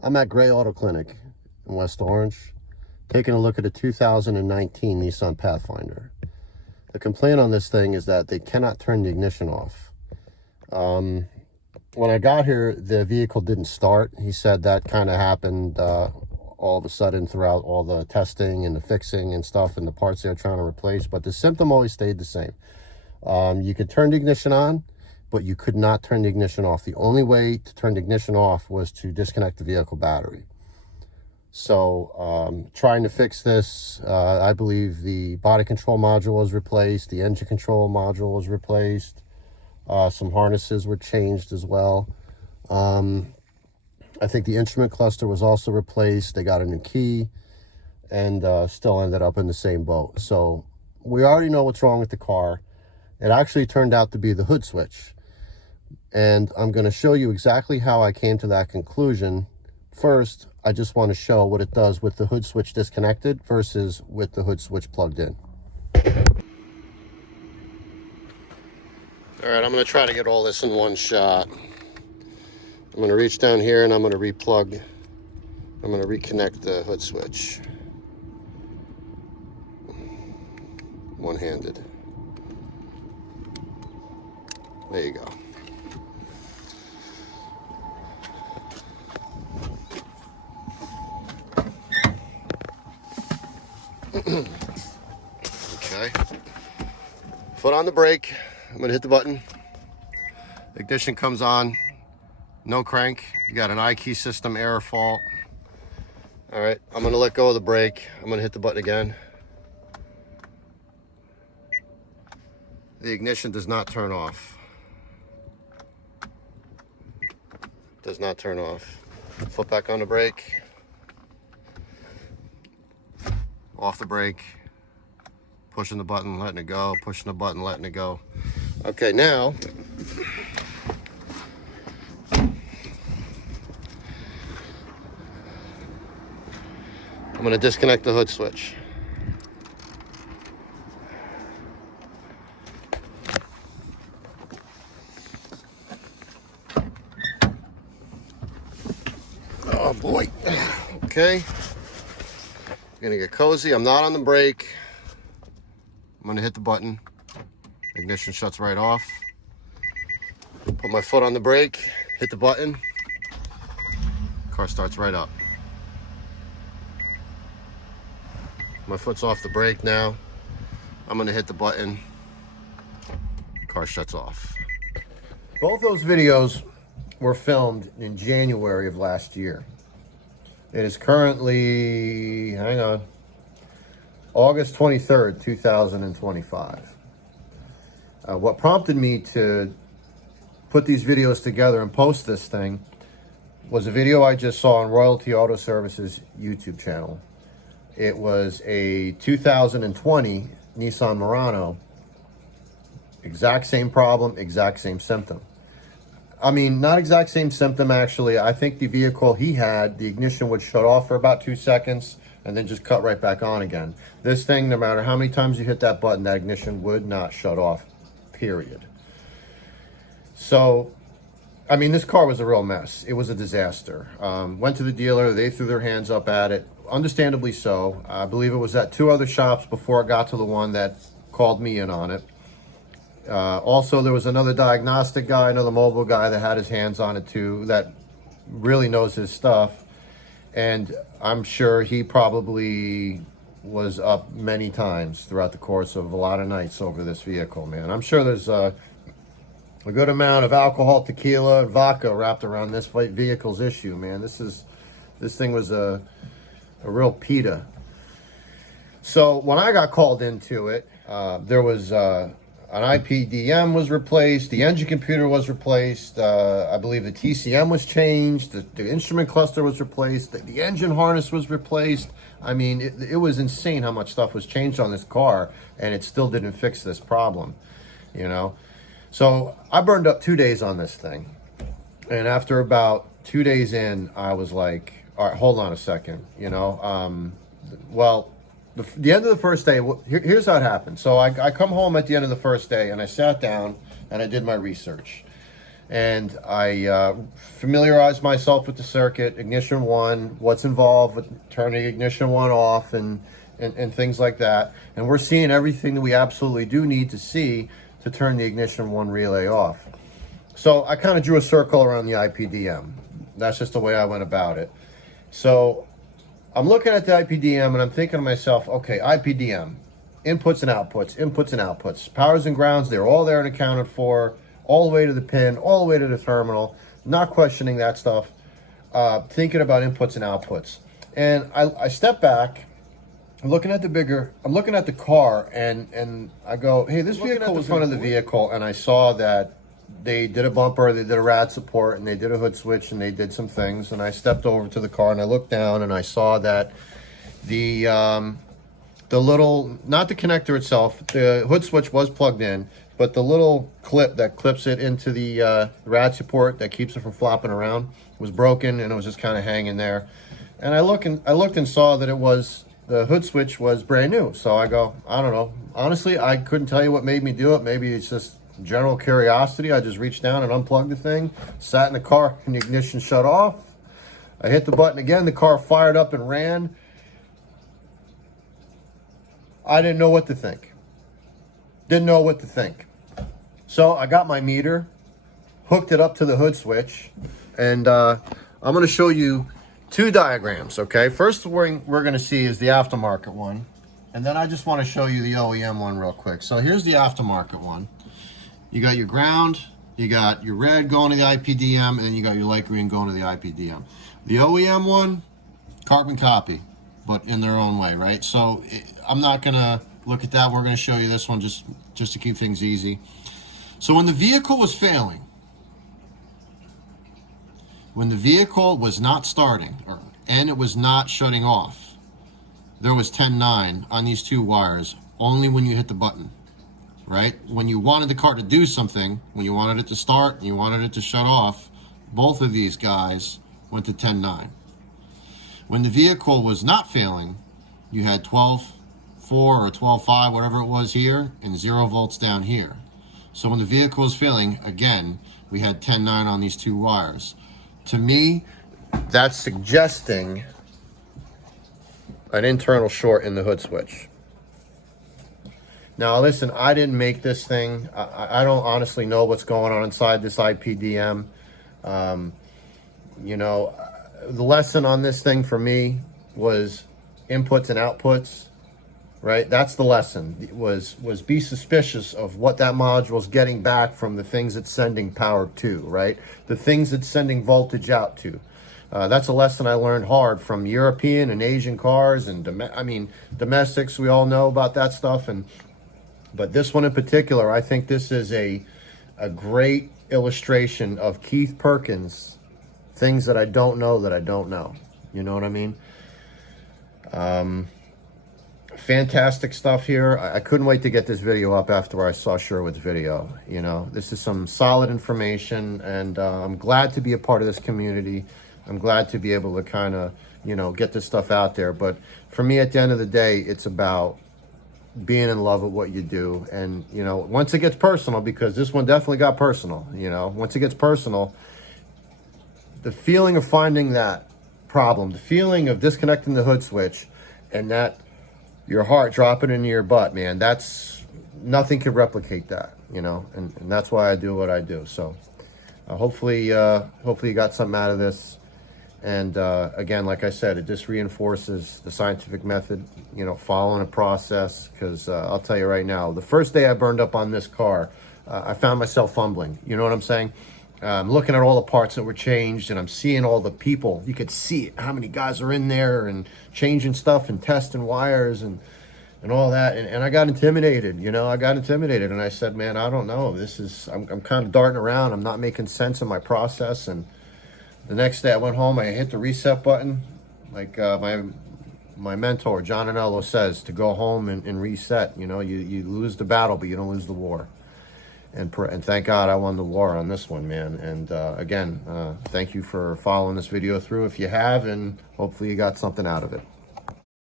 I'm at Gray Auto Clinic in West Orange, taking a look at a 2019 Nissan Pathfinder. The complaint on this thing is that they cannot turn the ignition off. When I got here, the vehicle didn't start. He said that kind of happened all of a sudden throughout all the testing and the fixing and stuff and the parts they're trying to replace, but the symptom always stayed the same. You could turn the ignition on, but you could not turn the ignition off. The only way to turn the ignition off was to disconnect the vehicle battery. So trying to fix this, I believe the body control module was replaced, the engine control module was replaced, some harnesses were changed as well. I think the instrument cluster was also replaced. They got a new key and still ended up in the same boat. So we already know what's wrong with the car. It actually turned out to be the hood switch. And I'm going to show you exactly how I came to that conclusion. First, I just want to show what it does with the hood switch disconnected versus with the hood switch plugged in. All right, I'm going to try to get all this in one shot. I'm going to reach down here and I'm going to replug. I'm going to reconnect the hood switch. One-handed. There you go. Okay. Foot on the brake. I'm gonna hit the button. Ignition comes on. No crank. You got an I-key system error fault. All right. I'm gonna let go of the brake. I'm gonna hit the button again. The ignition does not turn off. Does not turn off. Foot back on the brake. Off the brake. Pushing the button, letting it go. Pushing the button, letting it go. Okay, now I'm going to disconnect the hood switch. Oh boy. Okay. I'm gonna get cozy. I'm not on the brake. I'm gonna hit the button. Ignition shuts right off. Put my foot on the brake, hit the button. Car starts right up. My foot's off the brake now. I'm gonna hit the button. Car shuts off. Both those videos were filmed in January of last year. It is currently, hang on, August 23rd, 2025. What prompted me to put these videos together and post this thing was a video I just saw on Royalty Auto Services YouTube channel. It was a 2020 Nissan Murano. Exact same problem, exact same symptom. I mean, not exact same symptom, actually. I think the vehicle he had, the ignition would shut off for about 2 seconds and then just cut right back on again. This thing, no matter how many times you hit that button, that ignition would not shut off, period. So, I mean, this car was a real mess. It was a disaster. Went to the dealer. They threw their hands up at it. Understandably so. I believe it was at 2 other shops before I got to the one that called me in on it. Also, there was another diagnostic guy, another mobile guy that had his hands on it too, that really knows his stuff. And I'm sure he probably was up many times throughout the course of a lot of nights over this vehicle, man. I'm sure there's a good amount of alcohol, tequila, and vodka wrapped around this vehicle's issue, man. This thing was a real pita. So when I got called into it, there was an IPDM was replaced, the engine computer was replaced, I believe the TCM was changed, the instrument cluster was replaced, the engine harness was replaced. I mean, it was insane how much stuff was changed on this car, and it still didn't fix this problem, you know? So I burned up 2 days on this thing. And after about 2 days in, I was like, all right, hold on a second, you know? Well, the end of the first day, here's how it happened. So I come home at the end of the first day, and I sat down and I did my research. and I familiarized myself with the circuit, ignition one, what's involved with turning ignition one off, and things like that. And we're seeing everything that we absolutely do need to see to turn the ignition one relay off. So I kind of drew a circle around the IPDM. That's just the way I went about it. So I'm looking at the IPDM and I'm thinking to myself, okay, IPDM, inputs and outputs, powers and grounds, they're all there and accounted for, all the way to the pin, all the way to the terminal, not questioning that stuff, thinking about inputs and outputs. And I step back, I'm looking at the car, and I go, hey, this vehicle was in front of the vehicle, and I saw that they did a bumper, they did a rad support, and they did a hood switch, and they did some things. And I stepped over to the car, and I looked down, and I saw that the little, not the connector itself, the hood switch was plugged in, but the little clip that clips it into the rad support that keeps it from flopping around was broken, and it was just kind of hanging there. And I looked and saw that the hood switch was brand new. So I go, I don't know. Honestly, I couldn't tell you what made me do it. Maybe it's just general curiosity. I just reached down and unplugged the thing, sat in the car, and the ignition shut off. I hit the button again, the car fired up and ran. I didn't know what to think. So I got my meter, hooked it up to the hood switch, and I'm going to show you two diagrams, okay? First we're going to see is the aftermarket one, and then I just want to show you the OEM one real quick. So here's the aftermarket one. You got your ground, you got your red going to the IPDM, and then you got your light green going to the IPDM. The OEM one, carbon copy, but in their own way, right? So I'm not going to look at that. We're going to show you this one just to keep things easy. So when the vehicle was failing, when the vehicle was not starting and it was not shutting off, there was 10-9 on these two wires, only when you hit the button, right? When you wanted the car to do something, when you wanted it to start and you wanted it to shut off, both of these guys went to 10-9. When the vehicle was not failing, you had 12-4 or 12-5, whatever it was here, and 0 volts down here. So when the vehicle was failing, again, we had 10-9 on these two wires. To me, that's suggesting an internal short in the hood switch. Now, listen, I didn't make this thing. I don't honestly know what's going on inside this IPDM. You know, the lesson on this thing for me was inputs and outputs, right? That's the lesson, was be suspicious of what that module is getting back from the things it's sending power to, right? The things it's sending voltage out to. That's a lesson I learned hard from European and Asian cars, and domestics, we all know about that stuff. But this one in particular, I think this is a great illustration of Keith Perkins, things that I don't know that I don't know. You know what I mean? Fantastic stuff here. I couldn't wait to get this video up after I saw Sherwood's video. You know, this is some solid information, and I'm glad to be a part of this community. I'm glad to be able to kind of, you know, get this stuff out there. But for me, at the end of the day, it's about being in love with what you do. And, you know, once it gets personal, because this one definitely got personal, you know, once it gets personal, the feeling of finding that problem, the feeling of disconnecting the hood switch, and that your heart dropping into your butt, man, that's, nothing can replicate that, you know, and that's why I do what I do. So hopefully you got something out of this. And again, like I said, it just reinforces the scientific method, you know, following a process. Because I'll tell you right now, the first day I burned up on this car, I found myself fumbling. You know what I'm saying? I'm looking at all the parts that were changed, and I'm seeing all the people. You could see how many guys are in there and changing stuff and testing wires and all that. And I got intimidated, you know, and I said, man, I don't know. I'm kind of darting around. I'm not making sense of my process. And the next day I went home, I hit the reset button, like my mentor, John Anello, says, to go home and reset. You know, you lose the battle, but you don't lose the war. And thank God I won the war on this one, man. And again, thank you for following this video through if you have, and hopefully you got something out of it.